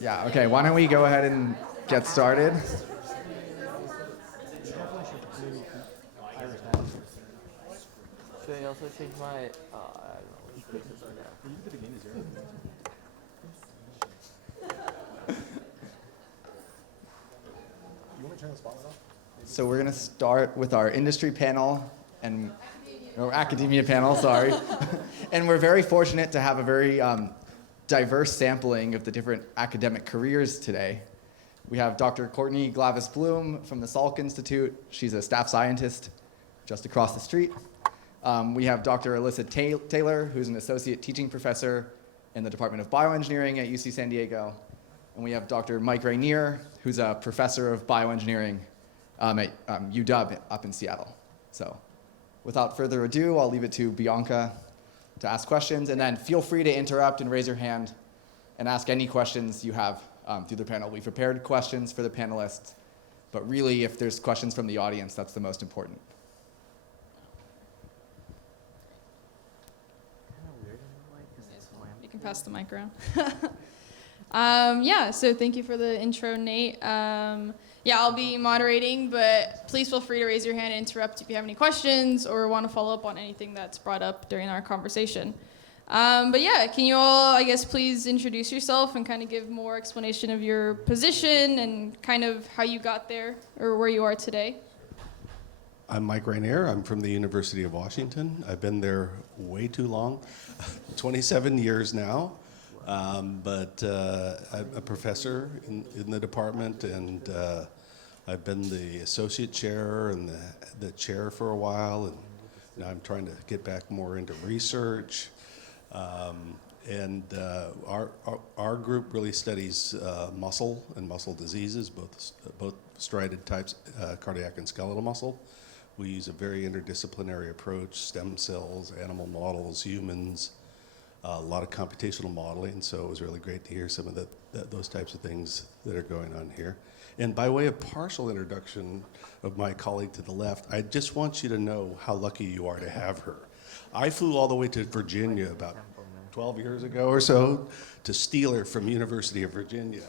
Yeah, okay, why don't we go ahead and get started? Should I also change my, I don't know. So we're going to start with our industry panel, or academia panel, sorry. And we're very fortunate to have a very diverse sampling of the different academic careers today. We have Dr. Courtney Glavis-Bloom from the Salk Institute. She's a staff scientist just across the street. We have Dr. Alyssa Taylor, who's an associate teaching professor in the Department of Bioengineering at UC San Diego. And we have Dr. Mike Regnier, who's a professor of bioengineering at UW up in Seattle. So without further ado, I'll leave it to Bianca to ask questions, and then feel free to interrupt and raise your hand and ask any questions you have through the panel. We've prepared questions for the panelists, but really if there's questions from the audience, that's the most important. You can pass the mic around. So thank you for the intro, Nate. I'll be moderating, but please feel free to raise your hand and interrupt if you have any questions or want to follow up on anything that's brought up during our conversation. Can you all, please introduce yourself and kind of give more explanation of your position and kind of how you got there or where you are today? I'm Mike Regnier. I'm from the University of Washington. I've been there way too long, 27 years now. But I'm a professor in the department, and I've been the associate chair and the chair for a while, and now I'm trying to get back more into research. Our group really studies muscle and muscle diseases, both striated types, cardiac and skeletal muscle. We use a very interdisciplinary approach: stem cells, animal models, humans. A lot of computational modeling, so it was really great to hear some of those types of things that are going on here. And by way of partial introduction of my colleague to the left, I just want you to know how lucky you are to have her. I flew all the way to Virginia about 12 years ago or so to steal her from University of Virginia.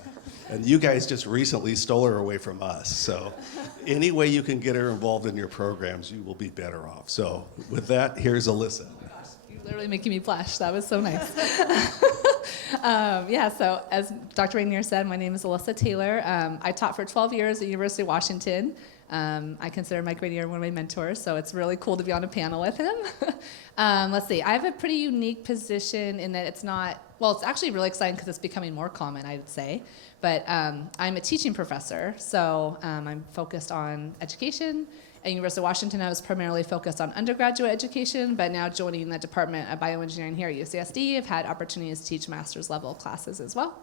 And you guys just recently stole her away from us. So any way you can get her involved in your programs, you will be better off. So with that, here's Alyssa. Literally making me blush. That was so nice. So as Dr. Regnier said, my name is Alyssa Taylor. I taught for 12 years at the University of Washington. I consider Mike Regnier one of my mentors, so it's really cool to be on a panel with him. Let's see. I have a pretty unique position in that it's actually really exciting because it's becoming more common, I would say. But I'm a teaching professor, so I'm focused on education. At University of Washington, I was primarily focused on undergraduate education, but now joining the Department of Bioengineering here at UCSD, I've had opportunities to teach master's level classes as well.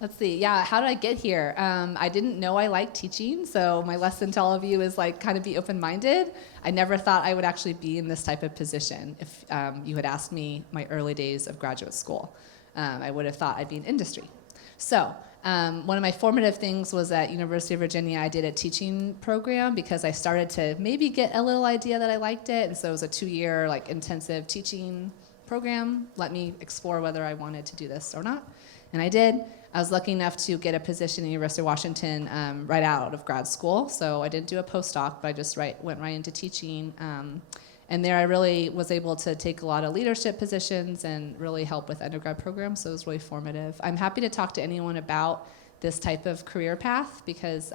Let's see, how did I get here? I didn't know I liked teaching, so my lesson to all of you is kind of be open-minded. I never thought I would actually be in this type of position if you had asked me my early days of graduate school. I would have thought I'd be in industry. So one of my formative things was at University of Virginia. I did a teaching program because I started to maybe get a little idea that I liked it, and so it was a 2-year intensive teaching program. Let me explore whether I wanted to do this or not, and I did. I was lucky enough to get a position at University of Washington right out of grad school, so I didn't do a postdoc, but I just went right into teaching. And there I really was able to take a lot of leadership positions and really help with undergrad programs, so it was really formative. I'm happy to talk to anyone about this type of career path because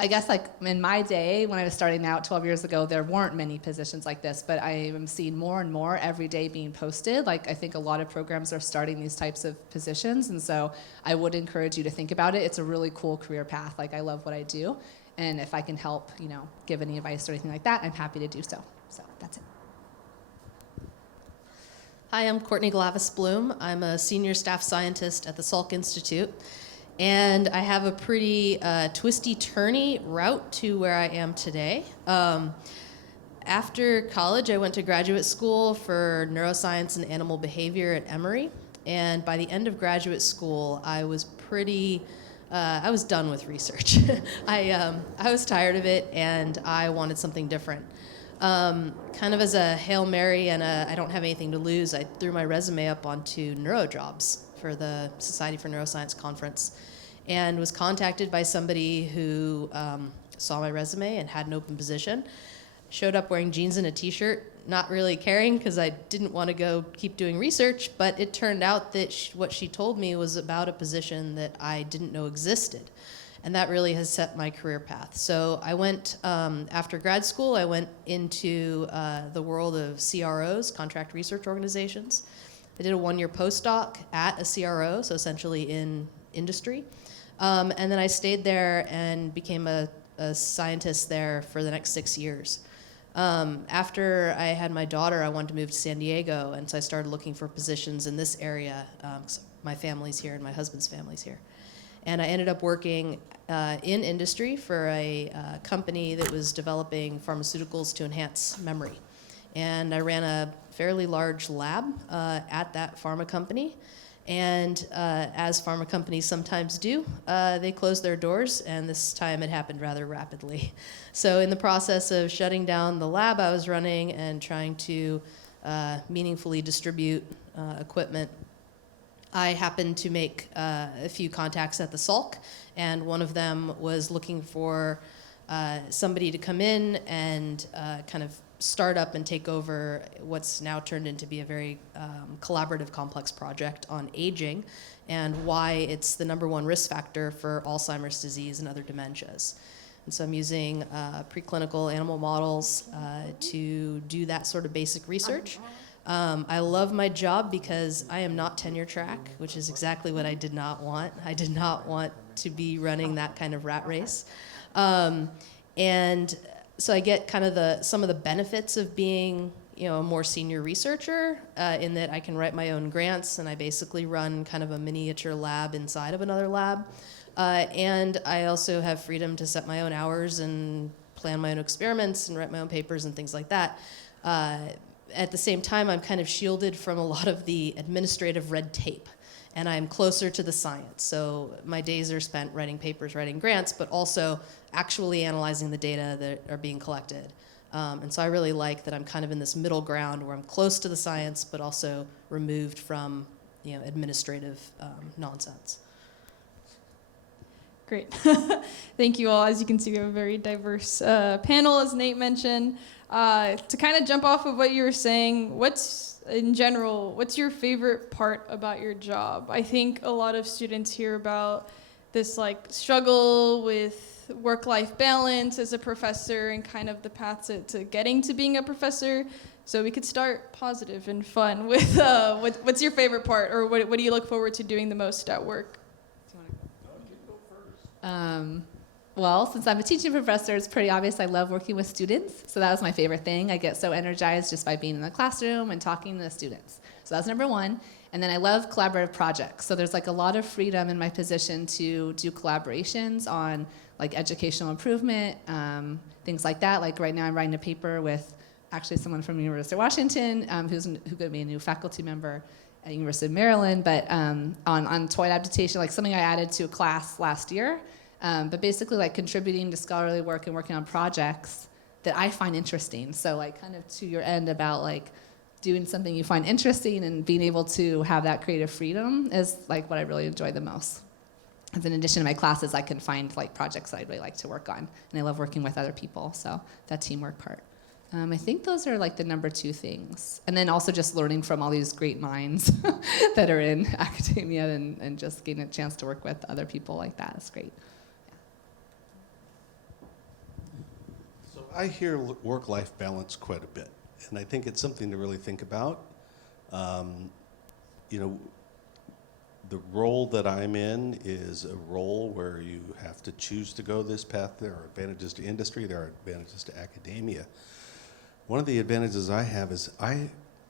I guess in my day, when I was starting out 12 years ago, there weren't many positions like this, but I am seeing more and more every day being posted. I think a lot of programs are starting these types of positions, and so I would encourage you to think about it. It's a really cool career path. I love what I do. And if I can help, give any advice or anything like that, I'm happy to do so. So that's it. Hi, I'm Courtney Glavis-Bloom. I'm a senior staff scientist at the Salk Institute. And I have a pretty twisty-turny route to where I am today. After college, I went to graduate school for neuroscience and animal behavior at Emory. And by the end of graduate school, I was done with research. I was tired of it, and I wanted something different. Kind of as a Hail Mary and I don't have anything to lose, I threw my resume up onto NeuroJobs for the Society for Neuroscience conference and was contacted by somebody who saw my resume and had an open position. Showed up wearing jeans and a t-shirt, not really caring because I didn't want to go keep doing research, but it turned out that what she told me was about a position that I didn't know existed. And that really has set my career path. So I went, after grad school, I went into the world of CROs, contract research organizations. I did a one-year postdoc at a CRO, so essentially in industry. And then I stayed there and became a scientist there for the next 6 years. After I had my daughter, I wanted to move to San Diego, and so I started looking for positions in this area. My family's here and my husband's family's here. And I ended up working in industry for a company that was developing pharmaceuticals to enhance memory. And I ran a fairly large lab at that pharma company. And as pharma companies sometimes do, they closed their doors, and this time it happened rather rapidly. So in the process of shutting down the lab I was running and trying to meaningfully distribute equipment, I happened to make a few contacts at the Salk, and one of them was looking for somebody to come in and kind of start up and take over what's now turned into be a very collaborative, complex project on aging and why it's the #1 risk factor for Alzheimer's disease and other dementias. And so I'm using preclinical animal models to do that sort of basic research. I love my job because I am not tenure track, which is exactly what I did not want. I did not want to be running that kind of rat race. And so I get kind of some of the benefits of being, a more senior researcher in that I can write my own grants, and I basically run kind of a miniature lab inside of another lab. And I also have freedom to set my own hours and plan my own experiments and write my own papers and things like that. At the same time, I'm kind of shielded from a lot of the administrative red tape, and I'm closer to the science. So my days are spent writing papers, writing grants, but also actually analyzing the data that are being collected. And so I really like that I'm kind of in this middle ground where I'm close to the science, but also removed from administrative nonsense. Great. Thank you all. As you can see, we have a very diverse panel, as Nate mentioned. To kind of jump off of what you were saying, what's your favorite part about your job? I think a lot of students hear about this struggle with work-life balance as a professor and kind of the path to getting to being a professor. So we could start positive and fun with what's your favorite part, or what do you look forward to doing the most at work? Well, since I'm a teaching professor, it's pretty obvious I love working with students. So that was my favorite thing. I get so energized just by being in the classroom and talking to the students. So that's #1. And then I love collaborative projects. So there's a lot of freedom in my position to do collaborations on educational improvement, things like that. Right now I'm writing a paper with actually someone from the University of Washington who's going to be a new faculty member at University of Maryland, but on toy adaptation, something I added to a class last year. But basically contributing to scholarly work and working on projects that I find interesting. So kind of to your end about doing something you find interesting and being able to have that creative freedom is what I really enjoy the most. And in addition to my classes, I can find projects that I'd really like to work on. And I love working with other people, so that teamwork part. I think those are the #2 things. And then also just learning from all these great minds that are in academia and just getting a chance to work with other people like that is great. So I hear work-life balance quite a bit, and I think it's something to really think about. The role that I'm in is a role where you have to choose to go this path. There are advantages to industry, there are advantages to academia. One of the advantages I have is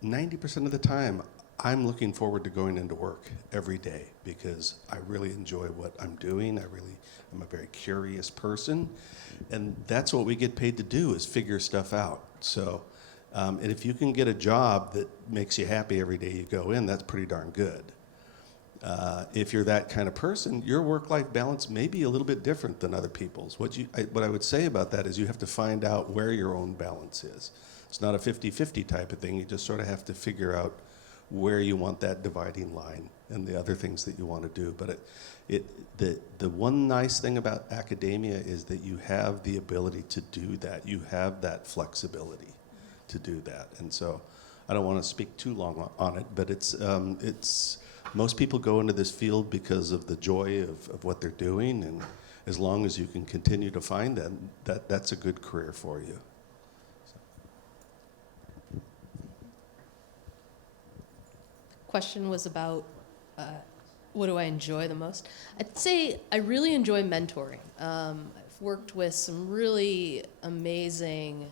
90% of the time, I'm looking forward to going into work every day because I really enjoy what I'm doing. I'm a very curious person, and that's what we get paid to do is figure stuff out. So, and if you can get a job that makes you happy every day you go in, that's pretty darn good. If you're that kind of person, your work-life balance may be a little bit different than other people's. What I would say about that is you have to find out where your own balance is. It's not a 50-50 type of thing. You just sort of have to figure out where you want that dividing line and the other things that you want to do. But the one nice thing about academia is that you have the ability to do that. You have that flexibility to do that. And so I don't want to speak too long on it, but it's most people go into this field because of the joy of what they're doing, and as long as you can continue to find that's a good career for you. Question was about what do I enjoy the most? I'd say I really enjoy mentoring. I've worked with some really amazing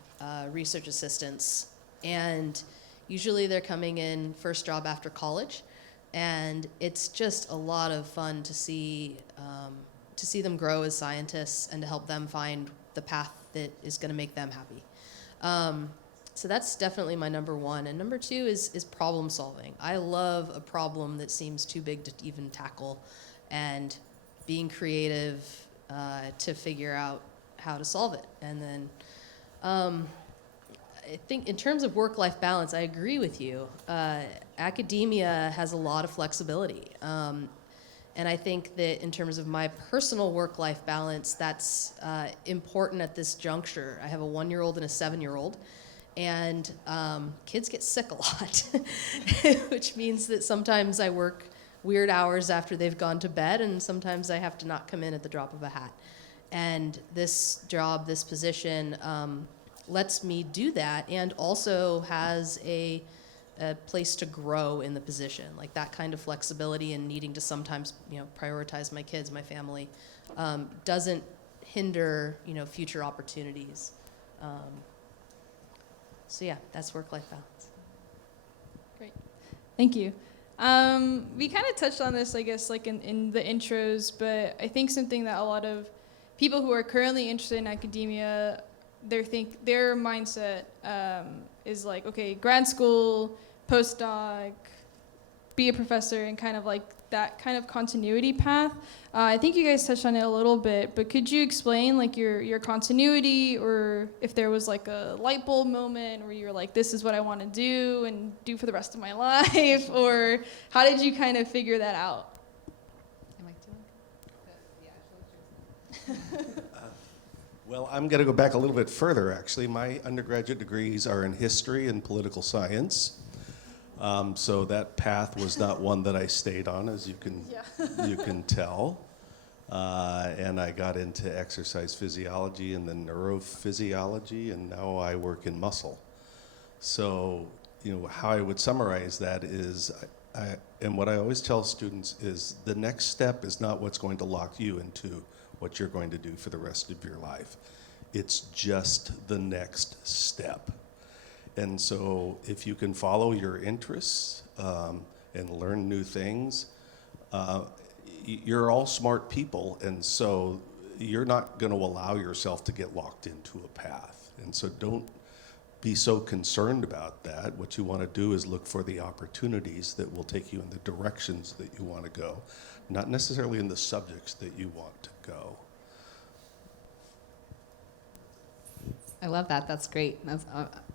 research assistants, and usually they're coming in first job after college, and it's just a lot of fun to see them grow as scientists and to help them find the path that is going to make them happy. So that's definitely my number one. And number two is problem solving. I love a problem that seems too big to even tackle, and being creative to figure out how to solve it. And then I think in terms of work-life balance, I agree with you. Academia has a lot of flexibility. And I think that in terms of my personal work-life balance, that's important at this juncture. I have a 1-year-old and a 7-year-old. And kids get sick a lot, which means that sometimes I work weird hours after they've gone to bed, and sometimes I have to not come in at the drop of a hat. And this job, this position, lets me do that, and also has a place to grow in the position. Like that kind of flexibility and needing to sometimes, prioritize my kids, my family, doesn't hinder, future opportunities. So yeah, that's work-life balance. Great. Thank you. We kind of touched on this, I guess, like in the intros, but I think something that a lot of people who are currently interested in academia, their mindset is like, okay, grad school, postdoc, be a professor, and kind of like that kind of continuity path. I think you guys touched on it a little bit, but could you explain like your continuity, or if there was like a light bulb moment where you're like, this is what I want to do and do for the rest of my life, or how did you kind of figure that out? Well, I'm going to go back a little bit further, actually. My undergraduate degrees are in history and political science. So that path was not one that I stayed on, as you can tell. And I got into exercise physiology and then neurophysiology, and now I work in muscle. So, how I would summarize that is, and what I always tell students is, the next step is not what's going to lock you into what you're going to do for the rest of your life. It's just the next step. And so if you can follow your interests and learn new things, you're all smart people, and so you're not going to allow yourself to get locked into a path. And so don't be so concerned about that. What you want to do is look for the opportunities that will take you in the directions that you want to go, not necessarily in the subjects that you want to go. I love that. That's great.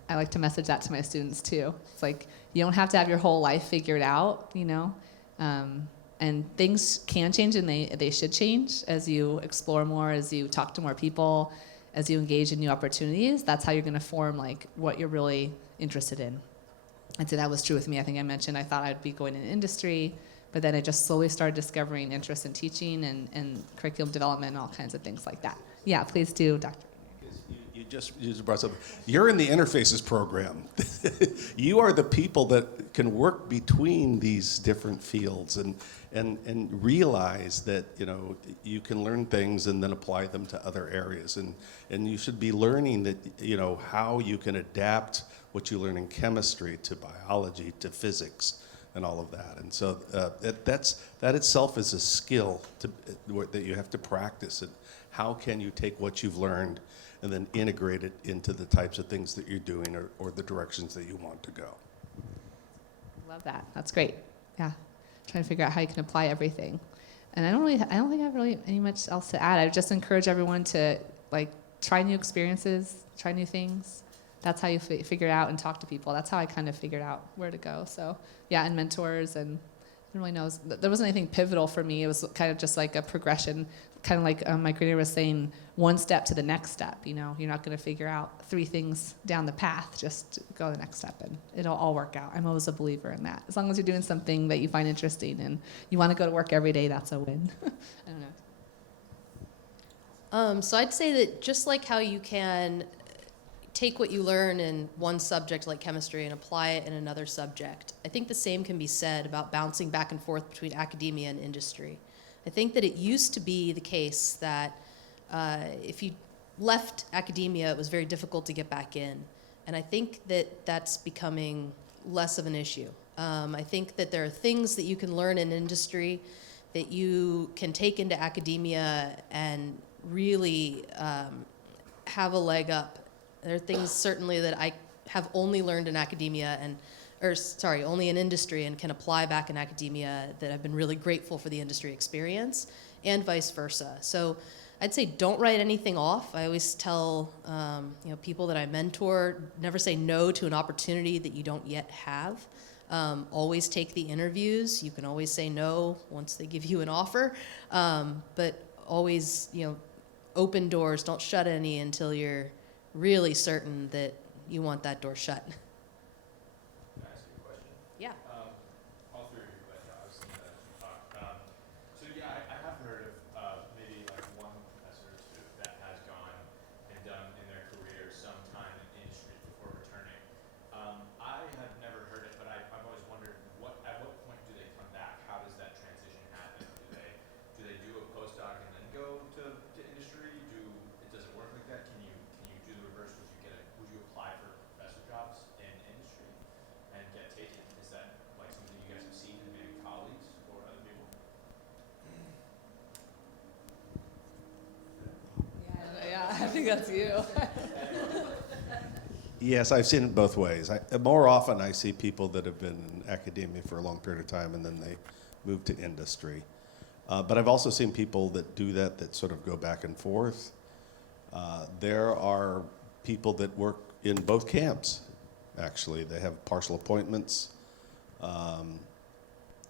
I like to message that to my students too. It's like, you don't have to have your whole life figured out, and things can change, and they should change as you explore more, as you talk to more people, as you engage in new opportunities. That's how you're going to form like what you're really interested in. And so that was true with me. I think I mentioned I thought I'd be going in industry, but then I just slowly started discovering interest in teaching and curriculum development and all kinds of things like that. Yeah, please do, Dr. You just brought something. You're in the interfaces program. You are the people that can work between these different fields and realize that you can learn things and then apply them to other areas, and you should be learning that how you can adapt what you learn in chemistry to biology to physics and all of that. And so that itself is a skill that you have to practice. And how can you take what you've learned and then integrate it into the types of things that you're doing or the directions that you want to go? Love that. That's great. Yeah. trying to figure out how you can apply everything. And I don't think I have really any much else to add. I just encourage everyone to like try new experiences, try new things. That's how you figure it out and talk to people. That's how I kind of figured out where to go. So yeah, and mentors, and I don't really know. There wasn't anything pivotal for me. It was kind of just like a progression, kind of like Mike Regnier was saying, one step to the next step. You know, you're not going to figure out 3 things down the path. Just go to the next step, and it'll all work out. I'm always a believer in that. As long as you're doing something that you find interesting and you want to go to work every day, that's a win. I don't know. So I'd say that just like how you can take what you learn in one subject like chemistry and apply it in another subject, I think the same can be said about bouncing back and forth between academia and industry. I think that it used to be the case that if you left academia, it was very difficult to get back in. And I think that that's becoming less of an issue. I think that there are things that you can learn in industry that you can take into academia and really have a leg up. There are things certainly that I have only learned in academia only in industry and can apply back in academia that I've been really grateful for the industry experience, and vice versa. So I'd say don't write anything off. I always tell people that I mentor, never say no to an opportunity that you don't yet have. Always take the interviews. You can always say no once they give you an offer, but always open doors. Don't shut any until you're really certain that you want that door shut. Can I ask you a question? Yeah. All three of you, but I was going to talk. So yeah, I have heard of maybe like one professor or two that has gone and done in their career some time in industry before returning. I have never heard it, but I've always wondered at what point do they come back? How does that transition happen? Do they do a postdoc and then go to industry? Does it work like that? Can you do the reverse? Would you apply for professor jobs in industry and get taken? Is that like something you guys have seen in maybe colleagues or other people? Yeah, I think that's you. Yes, I've seen it both ways. More often I see people that have been in academia for a long period of time and then they move to industry. But I've also seen people that do that sort of go back and forth. There are people that work in both camps, actually. They have partial appointments.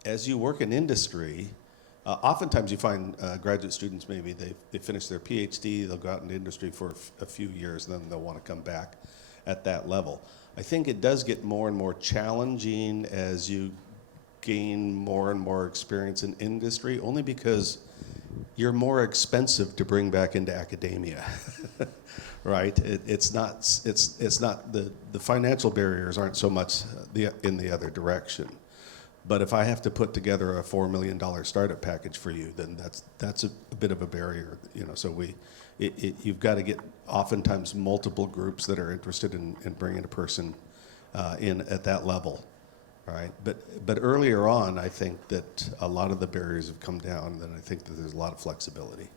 As you work in industry, oftentimes you find graduate students, maybe they finish their PhD, they'll go out into industry for a few years, and then they'll want to come back at that level. I think it does get more and more challenging as you gain more and more experience in industry, only because you're more expensive to bring back into academia, right? It's not the financial barriers aren't so much in the other direction. But if I have to put together a $4 million startup package for you, then that's a bit of a barrier, So you've got to get oftentimes multiple groups that are interested in bringing a person in at that level. Right, but earlier on, I think that a lot of the barriers have come down, and I think that there's a lot of flexibility.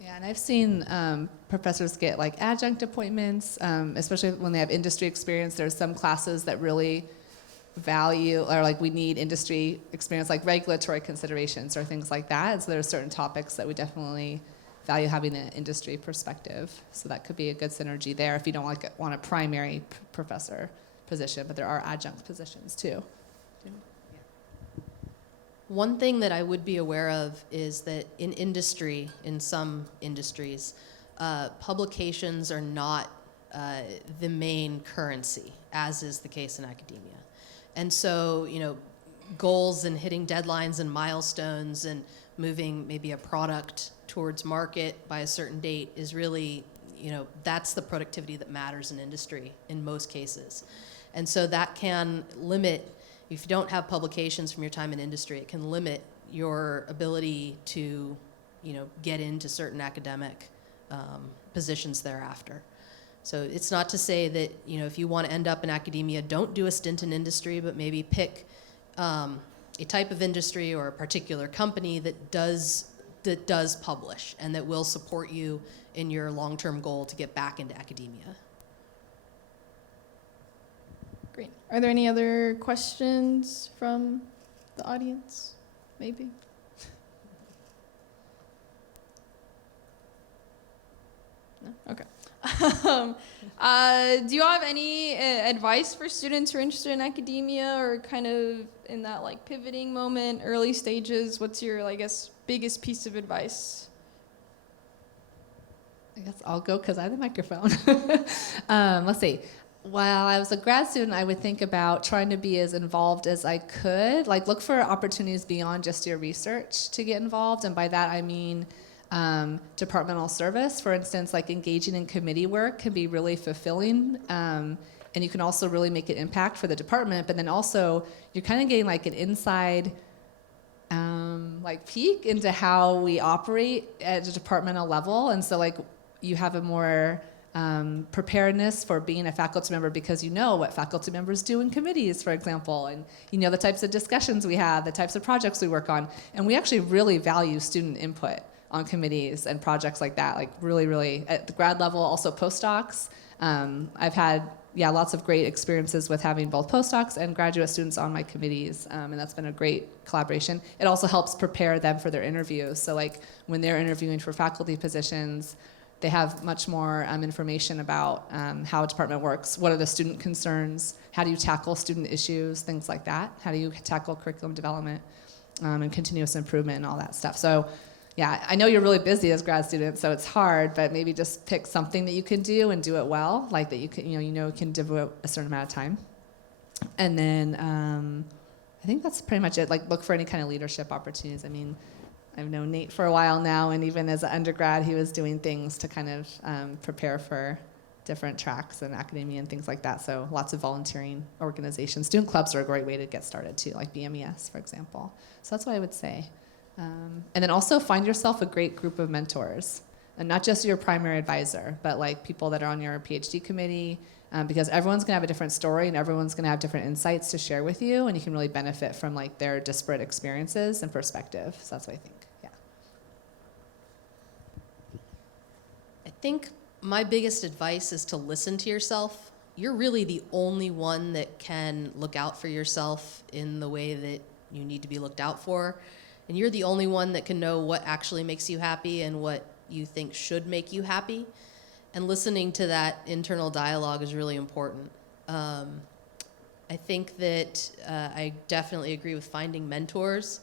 Yeah, and I've seen professors get like adjunct appointments, especially when they have industry experience. There's some classes that really value, or like we need industry experience, like regulatory considerations or things like that. And so there are certain topics that we definitely value having an industry perspective. So that could be a good synergy there if you don't want a primary professor position, but there are adjunct positions too. One thing that I would be aware of is that in industry, in some industries, publications are not the main currency, as is the case in academia. And so, goals and hitting deadlines and milestones and moving maybe a product towards market by a certain date is really, that's the productivity that matters in industry in most cases. And so that can limit, if you don't have publications from your time in industry, it can limit your ability to, get into certain academic positions thereafter. So it's not to say that, if you want to end up in academia, don't do a stint in industry, but maybe pick a type of industry or a particular company that does publish and that will support you in your long-term goal to get back into academia. Great. Are there any other questions from the audience? Maybe. No? Okay. Do you have any advice for students who are interested in academia or kind of in that like pivoting moment, early stages? What's your, I guess, biggest piece of advice? I guess I'll go because I have the microphone. Let's see. While I was a grad student, I would think about trying to be as involved as I could. Like, look for opportunities beyond just your research to get involved. And by that, I mean departmental service. For instance, like engaging in committee work can be really fulfilling. And you can also really make an impact for the department. But then also, you're kind of getting like an inside like peek into how we operate at a departmental level. And so like you have a more preparedness for being a faculty member because you know what faculty members do in committees, for example, and you know the types of discussions we have, the types of projects we work on, and we actually really value student input on committees and projects like that, like really, really, at the grad level, also postdocs. I've had, lots of great experiences with having both postdocs and graduate students on my committees, and that's been a great collaboration. It also helps prepare them for their interviews. So like when they're interviewing for faculty positions, they have much more information about how a department works. What are the student concerns? How do you tackle student issues? Things like that. How do you tackle curriculum development and continuous improvement and all that stuff? So, yeah, I know you're really busy as grad students, so it's hard. But maybe just pick something that you can do and do it well, like that you can, you can devote a certain amount of time. And then I think that's pretty much it. Like, look for any kind of leadership opportunities. I mean, I've known Nate for a while now, and even as an undergrad, he was doing things to kind of prepare for different tracks in academia and things like that. So lots of volunteering organizations. Student clubs are a great way to get started too, like BMES, for example. So that's what I would say. And then also find yourself a great group of mentors, and not just your primary advisor, but like people that are on your PhD committee, because everyone's gonna have a different story and everyone's gonna have different insights to share with you, and you can really benefit from like their disparate experiences and perspective. So that's what I think. Yeah. I think my biggest advice is to listen to yourself. You're really the only one that can look out for yourself in the way that you need to be looked out for. And you're the only one that can know what actually makes you happy and what you think should make you happy. And listening to that internal dialogue is really important. I think that I definitely agree with finding mentors.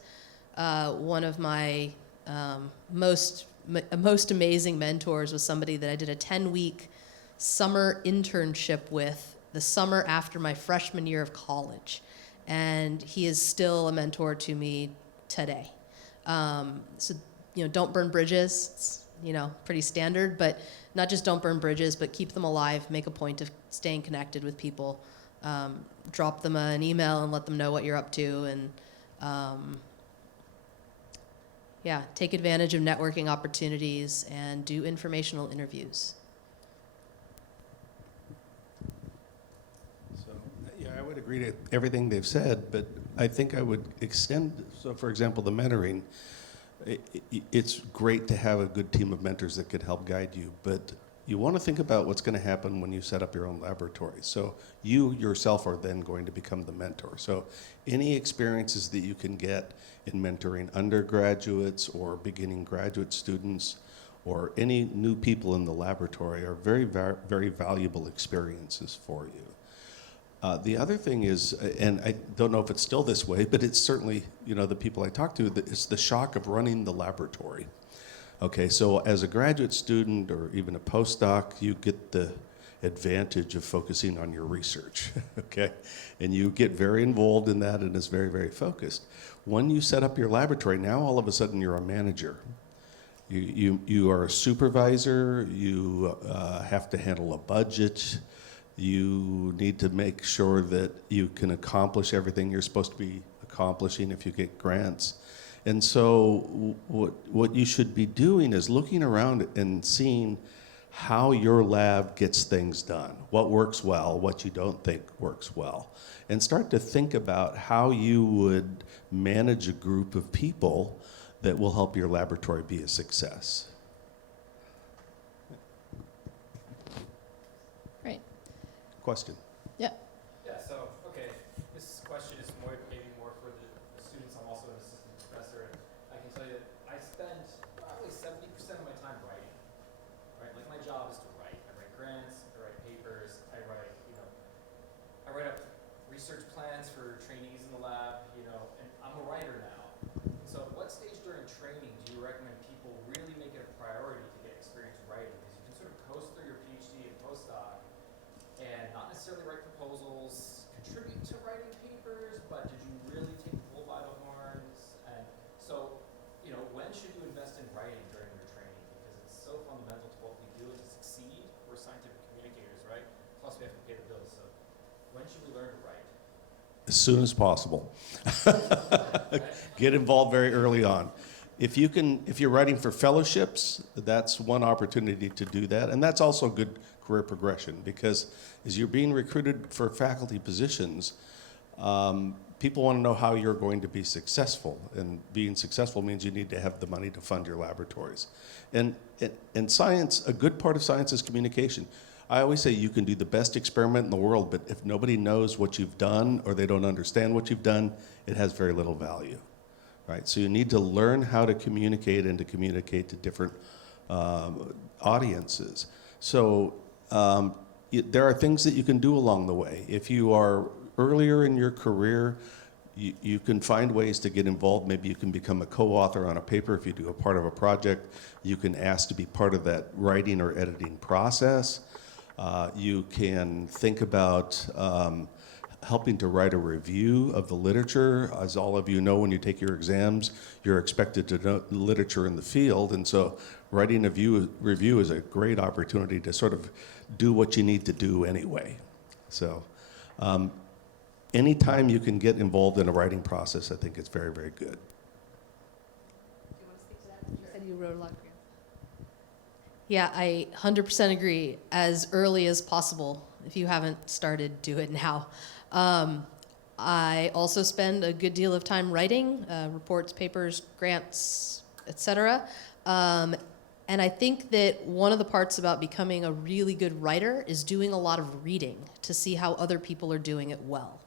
One of my most amazing mentors was somebody that I did a 10-week summer internship with the summer after my freshman year of college. And he is still a mentor to me today. So, don't burn bridges. It's, pretty standard, but not just don't burn bridges, but keep them alive. Make a point of staying connected with people. Drop them an email and let them know what you're up to. And take advantage of networking opportunities and do informational interviews. So, I would agree to everything they've said, but I think I would extend, so for example, the mentoring. It's great to have a good team of mentors that could help guide you, but you want to think about what's going to happen when you set up your own laboratory. So you yourself are then going to become the mentor. So any experiences that you can get in mentoring undergraduates or beginning graduate students or any new people in the laboratory are very, very valuable experiences for you. The other thing is, and I don't know if it's still this way, but it's certainly, the people I talk to, it's the shock of running the laboratory. Okay, so as a graduate student or even a postdoc, you get the advantage of focusing on your research, okay? And you get very involved in that and it's very, very focused. When you set up your laboratory, now all of a sudden you're a manager. You are a supervisor, you have to handle a budget, you need to make sure that you can accomplish everything you're supposed to be accomplishing if you get grants. And so what you should be doing is looking around and seeing how your lab gets things done, what works well, what you don't think works well, and start to think about how you would manage a group of people that will help your laboratory be a success. Right. Question? Yeah. Yeah, so, okay, necessarily write proposals, contribute to writing papers, but did you really take the bull by the horns? And so, you know, when should you invest in writing during your training? Because it's so fundamental to what we do to succeed. We're scientific communicators, right? Plus we have to pay the bills. So when should we learn to write? As soon as possible. Get involved very early on. If you're writing for fellowships, that's one opportunity to do that. And that's also good career progression, because as you're being recruited for faculty positions, people want to know how you're going to be successful. And being successful means you need to have the money to fund your laboratories. And science, a good part of science is communication. I always say you can do the best experiment in the world, but if nobody knows what you've done or they don't understand what you've done, it has very little value, right? So you need to learn how to communicate and to communicate to different audiences. So there are things that you can do along the way. If you are earlier in your career, you can find ways to get involved. Maybe you can become a co-author on a paper if you do a part of a project. You can ask to be part of that writing or editing process. You can think about helping to write a review of the literature. As all of you know, when you take your exams, you're expected to know the literature in the field, and so writing a review is a great opportunity to sort of do what you need to do anyway. So anytime you can get involved in a writing process, I think it's very, very good. Do you want to speak to that? You said you wrote a lot. Yeah, I 100% agree. As early as possible. If you haven't started, do it now. I also spend a good deal of time writing reports, papers, grants, etc. And I think that one of the parts about becoming a really good writer is doing a lot of reading to see how other people are doing it well.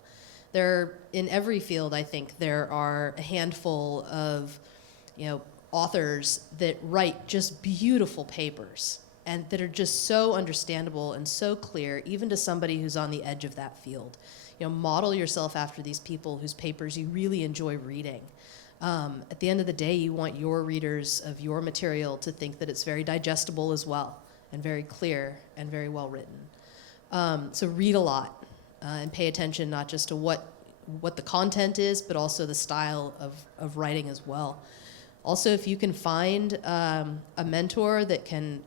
In every field, I think, there are a handful of, authors that write just beautiful papers and that are just so understandable and so clear, even to somebody who's on the edge of that field. Model yourself after these people whose papers you really enjoy reading. At the end of the day, you want your readers of your material to think that it's very digestible as well, and very clear and very well written. So read a lot and pay attention not just to what the content is, but also the style of writing as well. Also, if you can find a mentor that can,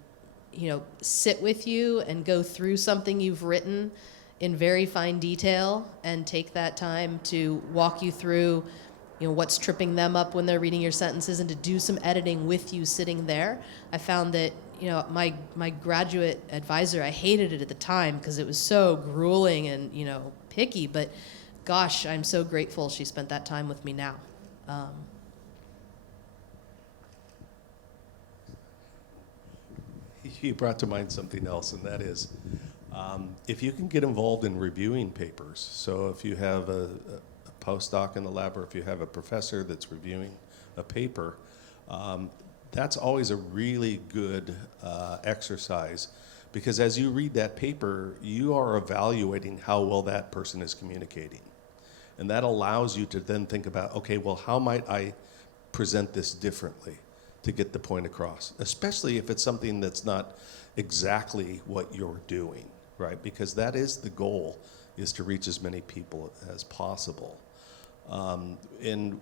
sit with you and go through something you've written in very fine detail and take that time to walk you through, what's tripping them up when they're reading your sentences and to do some editing with you sitting there. I found that, my graduate advisor, I hated it at the time because it was so grueling and, picky, but gosh, I'm so grateful she spent that time with me now. You brought to mind something else, and that is if you can get involved in reviewing papers. So if you have a postdoc in the lab, or if you have a professor that's reviewing a paper, that's always a really good exercise, because as you read that paper, you are evaluating how well that person is communicating. And that allows you to then think about, okay, well, how might I present this differently to get the point across, especially if it's something that's not exactly what you're doing, right? Because that is the goal, is to reach as many people as possible. And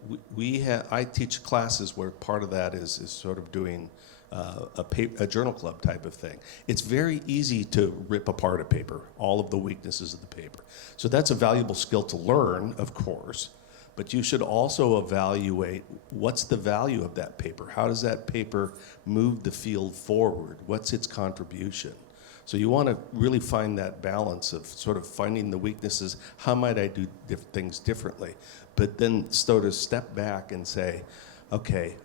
I teach classes where part of that is sort of doing a journal club type of thing. It's very easy to rip apart a paper, all of the weaknesses of the paper. So that's a valuable skill to learn, of course, but you should also evaluate what's the value of that paper. How does that paper move the field forward? What's its contribution? So you want to really find that balance of sort of finding the weaknesses. How might I do things differently? But then sort of step back and say, okay,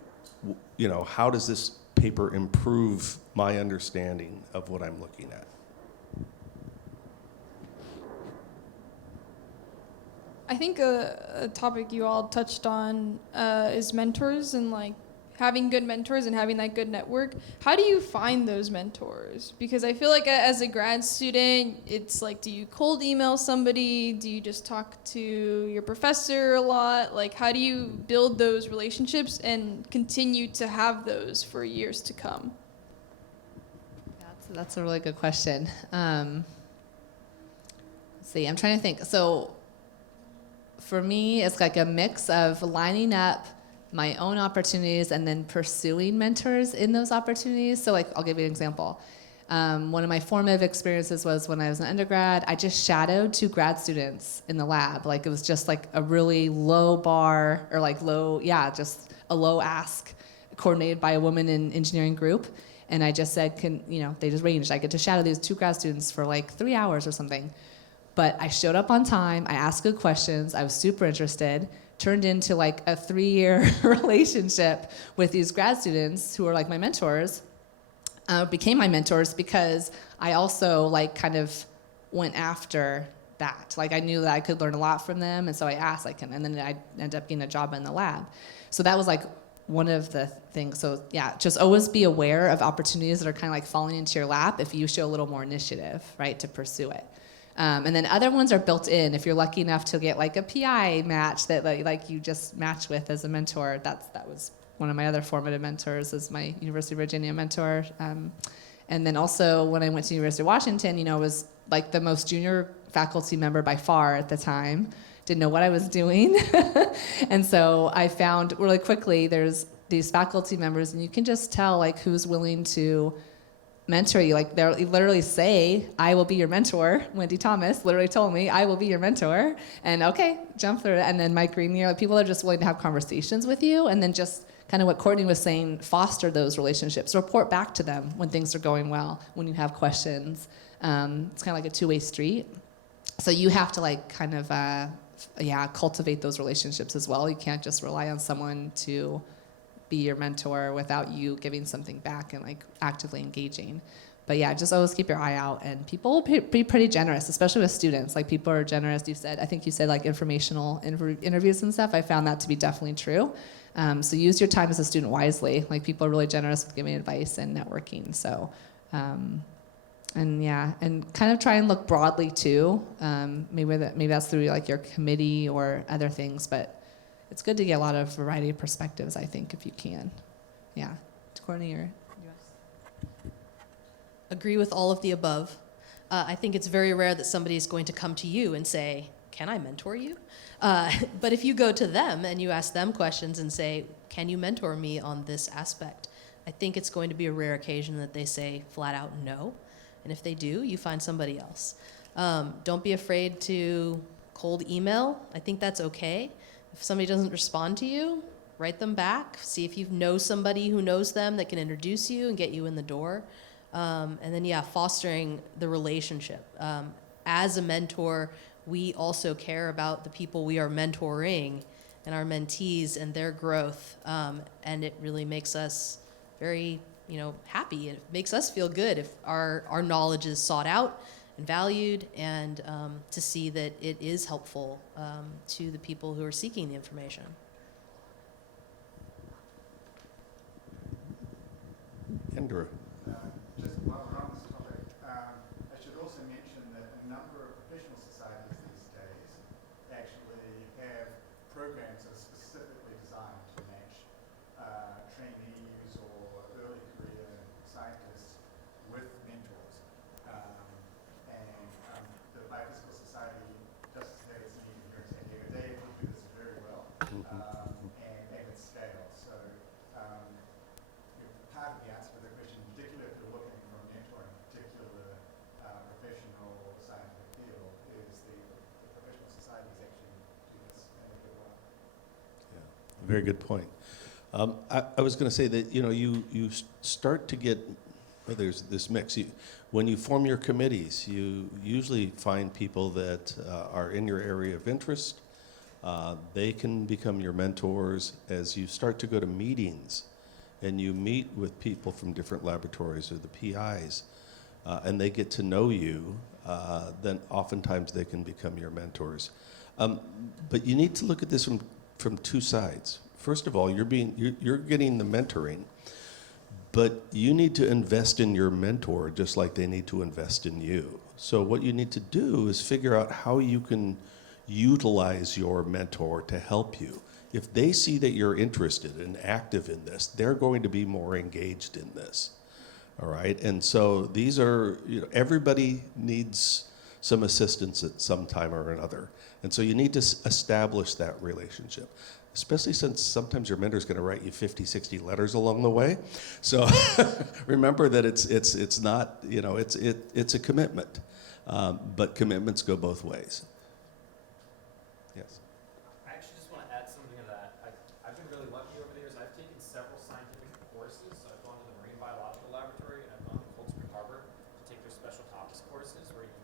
how does this paper improve my understanding of what I'm looking at? I think a topic you all touched on is mentors and having good mentors and having that good network. How do you find those mentors? Because I feel like as a grad student, it's do you cold email somebody? Do you just talk to your professor a lot? How do you build those relationships and continue to have those for years to come? That's a really good question. see, I'm trying to think. So for me, it's like a mix of lining up my own opportunities and then pursuing mentors in those opportunities. So like, I'll give you an example. One of my formative experiences was when I was an undergrad, I just shadowed 2 grad students in the lab. Like it was just like a really low bar or like just a low ask coordinated by a woman in engineering group. And I just said, they just arranged, I get to shadow these 2 grad students for like 3 hours or something. But I showed up on time, I asked good questions, I was super interested, turned into like a 3-year relationship with these grad students who are like my mentors, became my mentors because I also like kind of went after that. Like I knew that I could learn a lot from them, and so I asked, and then I ended up getting a job in the lab. So that was like one of the things. So yeah, just always be aware of opportunities that are kind of like falling into your lap if you show a little more initiative, right, to pursue it. And then other ones are built in. If you're lucky enough to get like a PI match that like you just match with as a mentor, that was one of my other formative mentors, is my University of Virginia mentor. And then also when I went to University of Washington, I was like the most junior faculty member by far at the time. Didn't know what I was doing. And so I found really quickly there's these faculty members, and you can just tell like who's willing to mentor you. Like they literally say, I will be your mentor. Wendy Thomas literally told me, I will be your mentor. And okay, jump through it. And then Mike Regnier, like people are just willing to have conversations with you, and then just kind of what Courtney was saying, foster those relationships. Report back to them when things are going well, when you have questions. It's kind of like a 2-way street. So you have to like kind of, cultivate those relationships as well. You can't just rely on someone to be your mentor without you giving something back and like actively engaging. But yeah, just always keep your eye out, and people will be pretty generous, especially with students. Like people are generous. I think you said like informational interviews and stuff. I found that to be definitely true. So use your time as a student wisely. Like people are really generous with giving advice and networking. So, and kind of try and look broadly too. Maybe that's through like your committee or other things, but it's good to get a lot of variety of perspectives, I think, if you can. Yeah. Courtney, or Agree with all of the above. I think it's very rare that somebody is going to come to you and say, can I mentor you? But if you go to them and you ask them questions and say, can you mentor me on this aspect? I think it's going to be a rare occasion that they say flat out no. And if they do, you find somebody else. Don't be afraid to cold email. I think that's okay. If somebody doesn't respond to you, write them back. See if you know somebody who knows them that can introduce you and get you in the door. And then, fostering the relationship. As a mentor, we also care about the people we are mentoring and our mentees and their growth. And it really makes us very, happy. It makes us feel good if our knowledge is sought out and valued, and to see that it is helpful to the people who are seeking the information. Andrew. Just while we're on this topic, I should also mention that a number of professional societies these days actually have programs that are specifically designed to match trainees or early career scientists with mentors. The Biophysical Society, just as they had its meeting here in San Diego, they would do this very well and at scale. So part of the answer to the question, particularly if you're looking for a mentor in a particular professional or scientific field, is the professional societies actually do this and they do well. Yeah, very good point. I was going to say that you start to get there's this mix. When you form your committees, you usually find people that are in your area of interest. They can become your mentors as you start to go to meetings and you meet with people from different laboratories or the PIs, and they get to know you. Then oftentimes they can become your mentors. But you need to look at this from 2 sides. First of all, you're getting the mentoring, but you need to invest in your mentor just like they need to invest in you. So what you need to do is figure out how you can utilize your mentor to help you. If they see that you're interested and active in this, they're going to be more engaged in this. All right? And so these are, everybody needs some assistance at some time or another. And so you need to establish that relationship, especially since sometimes your mentor's going to write you 50, 60 letters along the way. So remember that it's not, you know, it's a commitment, but commitments go both ways. Yes. I actually just want to add something to that. I've been really lucky over the years. I've taken several scientific courses. So I've gone to the Marine Biological Laboratory and I've gone to Cold Spring Harbor to take their special topics courses where you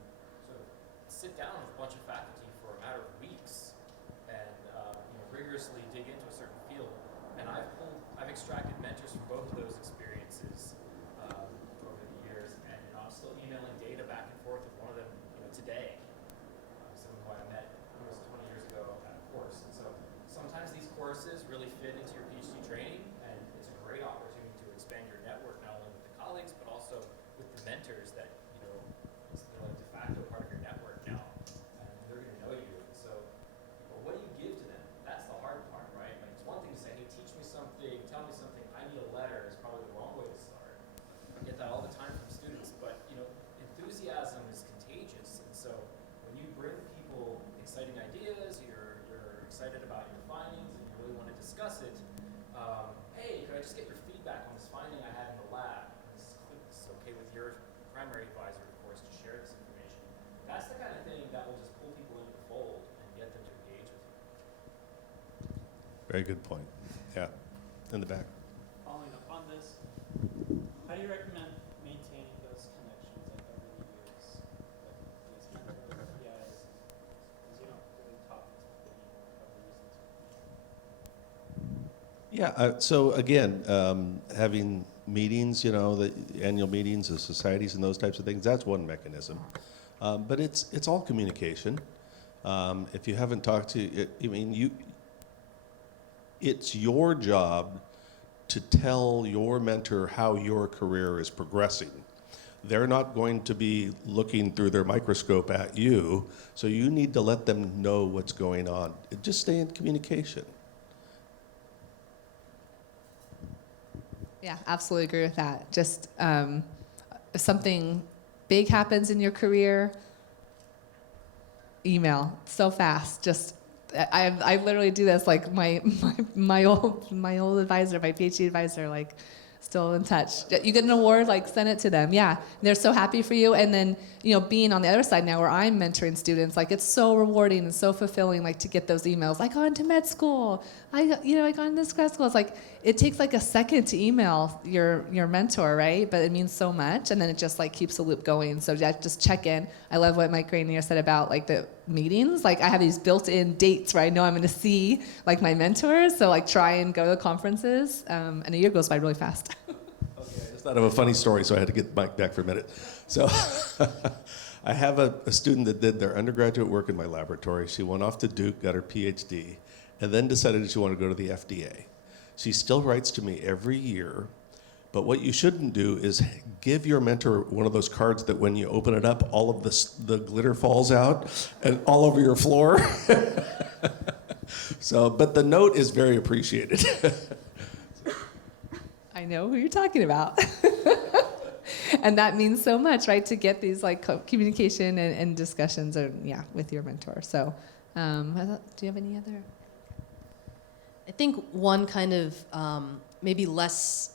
sort of sit down with a bunch of faculty for a matter of weeks and rigorously dig into a certain field. And I've extracted mentors from both of those experiences over the years. And I'm still emailing data back and forth with one of them today. Someone who I met almost 20 years ago at a course. And so sometimes these courses really fit into your PhD training, and it's a great opportunity to expand your network not only with the colleagues but also with the mentors that they're like de facto part of your network now, and they're going to know you. So, but what do you give to them? That's the hard part, right? Like it's one thing to say, hey, teach me something, tell me something. I need a letter is probably the wrong way to start. I get that all the time from students, but enthusiasm is contagious, and so when you bring people exciting ideas, you're excited about your findings, and you really want to discuss it. Hey, could I just get your feedback on this finding I had in the lab? Is this okay with your primary advisor, of course, to share this information? That's the kind of thing that will just pull people into the fold and get them to engage with you. Very good point. Yeah. In the back. Following up on this, how do you recommend maintaining those connections like over the years with these mentors or PIs? Because you don't really talk to them anymore for other reasons. Yeah, so again, having meetings, the annual meetings of societies and those types of things, that's one mechanism. But it's all communication. If you haven't talked to, it's your job to tell your mentor how your career is progressing. They're not going to be looking through their microscope at you, so you need to let them know what's going on. Just stay in communication. Yeah, absolutely agree with that. Just if something big happens in your career, email so fast. Just I literally do this. Like my old advisor, my PhD advisor, like still in touch. You get an award, like send it to them. Yeah, they're so happy for you. And then being on the other side now, where I'm mentoring students, like it's so rewarding and so fulfilling, like to get those emails. I got into med school. I got into this grad school. It's like it takes like a second to email your mentor, right? But it means so much, and then it just like keeps the loop going. So just check in. I love what Mike Regnier said about like the meetings. Like I have these built-in dates where I know I'm going to see like my mentors. So like try and go to conferences, and a year goes by really fast. I just thought of a funny story, so I had to get Mike back for a minute. So I have a student that did their undergraduate work in my laboratory. She went off to Duke, got her PhD, and then decided that she wanted to go to the FDA. She still writes to me every year, but what you shouldn't do is give your mentor one of those cards that when you open it up, all of the glitter falls out and all over your floor. So, but the note is very appreciated. I know who you're talking about. And that means so much, right? To get these like communication and discussions with your mentor. So do you have any other? I think one kind of maybe less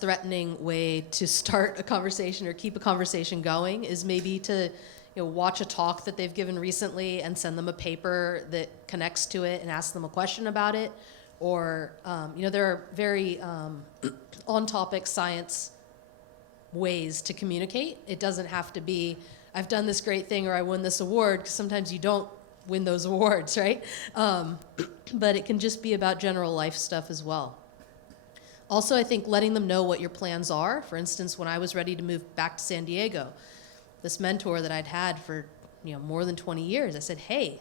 threatening way to start a conversation or keep a conversation going is maybe to watch a talk that they've given recently and send them a paper that connects to it and ask them a question about it. Or there are very on-topic science ways to communicate. It doesn't have to be, I've done this great thing or I won this award, because sometimes you don't win those awards, right? But it can just be about general life stuff as well. Also, I think letting them know what your plans are. For instance, when I was ready to move back to San Diego, this mentor that I'd had for more than 20 years, I said, hey,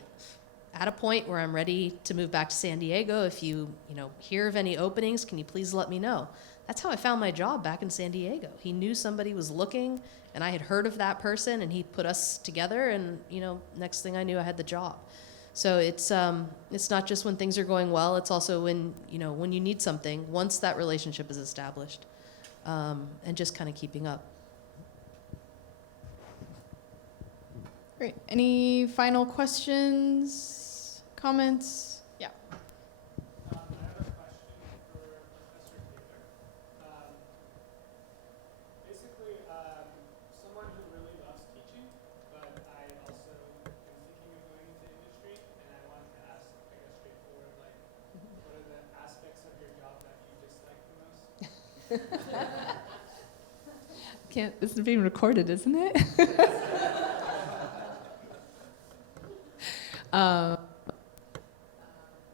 at a point where I'm ready to move back to San Diego, if you hear of any openings, can you please let me know? That's how I found my job back in San Diego. He knew somebody was looking, and I had heard of that person, and he put us together, and next thing I knew, I had the job. So it's not just when things are going well. It's also when you need something. Once that relationship is established, and just kind of keeping up. Great. Any final questions, comments? Yeah. I have a question for Professor Taylor. Basically, someone who really loves teaching, but I also am thinking of going into industry, and I wanted to ask, I guess, straightforward, like, what are the aspects of your job that you dislike the most? This is being recorded, isn't it?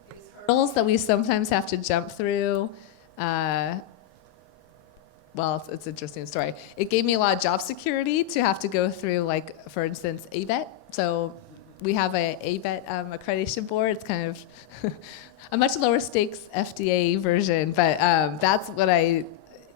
These hurdles that we sometimes have to jump through. Well, it's an interesting story. It gave me a lot of job security to have to go through, like, for instance, ABET. So we have a ABET accreditation board. It's kind of a much lower stakes FDA version, but that's what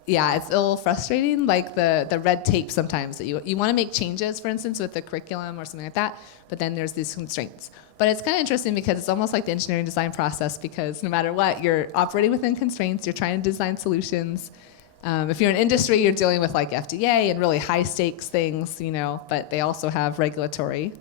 yeah, it's a little frustrating, like the red tape sometimes that you want to make changes, for instance, with the curriculum or something like that, but then there's these constraints. But it's kind of interesting because it's almost like the engineering design process, because no matter what, you're operating within constraints, you're trying to design solutions. If you're in industry, you're dealing with like FDA and really high stakes things, you know, but they also have regulatory.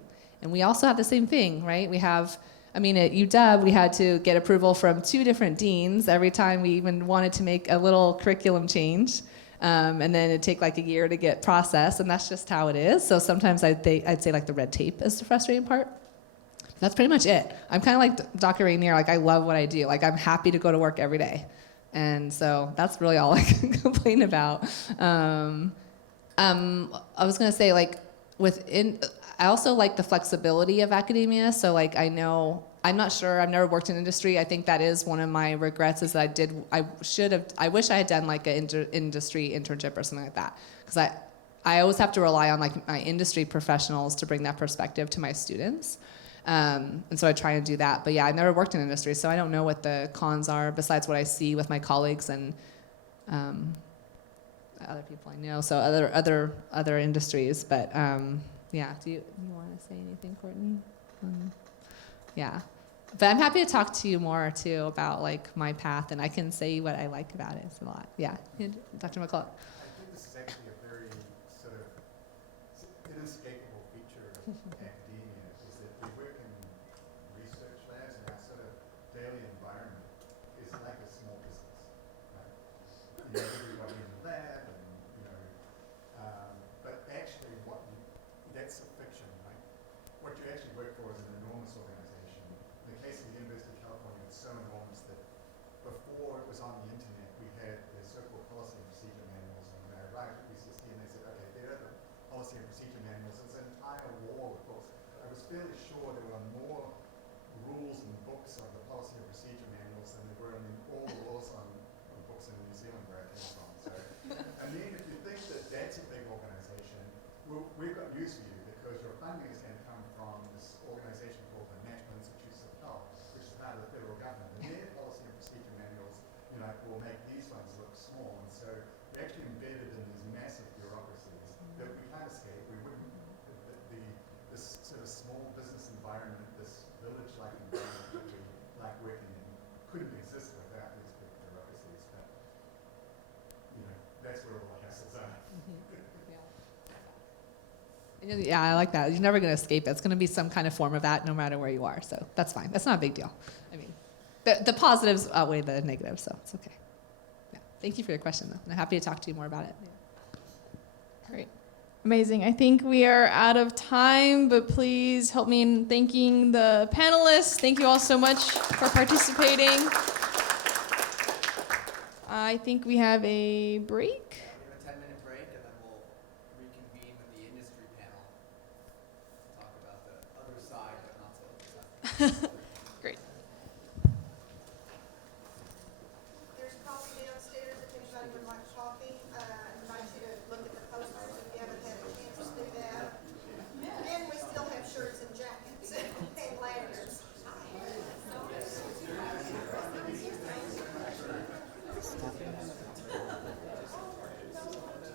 And we also have the same thing, right? We have, I mean, at UW, we had to get approval from 2 different deans every time we even wanted to make a little curriculum change. And then it'd take like a year to get processed, and that's just how it is. So sometimes I'd say like the red tape is the frustrating part. That's pretty much it. I'm kind of like Dr. Regnier, like I love what I do. Like I'm happy to go to work every day. And so that's really all I can complain about. I was gonna say, like, I also like the flexibility of academia. So like I'm not sure, I've never worked in industry. I think that is one of my regrets, is that I wish I had done like an industry internship or something like that. Because I always have to rely on like my industry professionals to bring that perspective to my students. And so I try and do that. But yeah, I've never worked in industry, so I don't know what the cons are besides what I see with my colleagues and other people I know. So other industries. But yeah, do you want to say anything, Courtney? Yeah, but I'm happy to talk to you more too about like my path, and I can say what I like about it. It's a lot. Yeah, Dr. McCullough. I think this is actually a very sort of inescapable feature of academia, is that we work in research labs, and our sort of daily environment is like a small business, right? You know, everybody in the lab, and you know, but actually, that's a fiction, right? What you actually work for is an enormous organization. In the case of the University of California, it's so enormous that before it was on the internet, we had the so-called policy and procedure manuals, and when I arrived at UCSD, and they said, okay, there are the policy and procedure manuals. It's an entire wall of books. I was fairly sure there were more rules and books of the policy and procedure manuals than there were in all the laws on books in New Zealand where I came from. So, I mean, if you think that that's a big organization, we've got news for you, because your funding is going to come from this organization called the National Institutes of Health, which is part of the federal government. And their policy and procedure manuals, you know, will make these ones look small. And so we're actually embedded in these massive bureaucracies that we can't escape. We wouldn't, this sort of small business environment, this village-like environment that we like working in, couldn't exist without these big bureaucracies. But, you know, that's where all the hassles are. Yeah, I like that. You're never going to escape it. It's going to be some kind of form of that no matter where you are. So that's fine. That's not a big deal. I mean, the positives outweigh the negatives, so it's okay. Yeah. Thank you for your question, though. I'm happy to talk to you more about it. Great. Amazing. I think we are out of time, but please help me in thanking the panelists. Thank you all so much for participating. I think we have a break. We have a 10-minute break, and then we'll reconvene with the industry panel to talk about the other side, but not so other side.